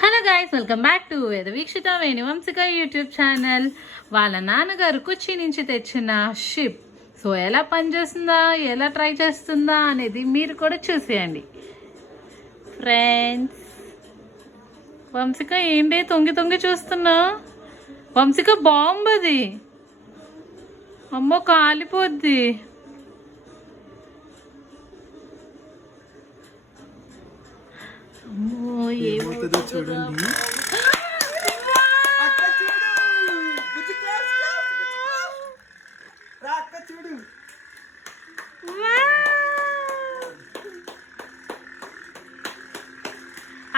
Hello guys, welcome back to వేద Veekshitha వేణువంశిక YouTube channel. వాళ్ళ నాన్నగారు కొచ్చి నుంచి తెచ్చిన షిప్ సో ఎలా పనిచేస్తుందా, ఎలా ట్రై చేస్తుందా అనేది మీరు కూడా చూసేయండి ఫ్రెండ్స్. వంశిక ఏంటి తొంగి తొంగి చూస్తున్నా? వంశిక బాంబు అది, అమ్మో కాలిపోద్ది. ఏమవుతుందో చూడండి.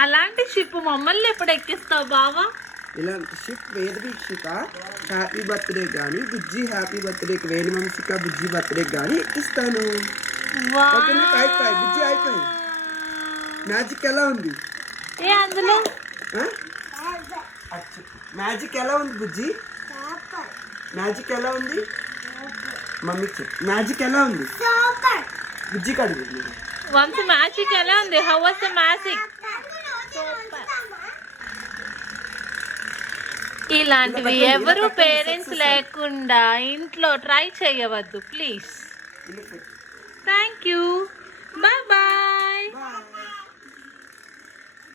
అలాంటి షిప్ మమ్మల్ని ఎప్పుడు ఎక్కిస్తావు బావా? ఇలాంటి షిప్ వేద వీక్షిత హ్యాపీ బర్త్డే కానీ, బుజ్జి హ్యాపీ బర్త్డేకి వేణువంశిక బుజ్జి బర్త్డే కానీ ఎక్కిస్తాను. బుజ్జి అయిపోయి మ్యాజిక్ ఎలా ఉంది? ఏ అందులో మ్యాజిక్ ఎలా ఉంది బుజ్జి? మ్యాజిక్ ఎలా ఉంది? మమ్మీకి చెప్పు మ్యాజిక్ ఎలా ఉంది? బుజ్జి కడుగు. వంశీ మ్యాజిక్ ఎలా ఉంది? How was the magic? ఇలాంటివి ఎవరు పేరెంట్స్ లేకుండా ఇంట్లో ట్రై చేయవద్దు please. Thank you. Bye bye.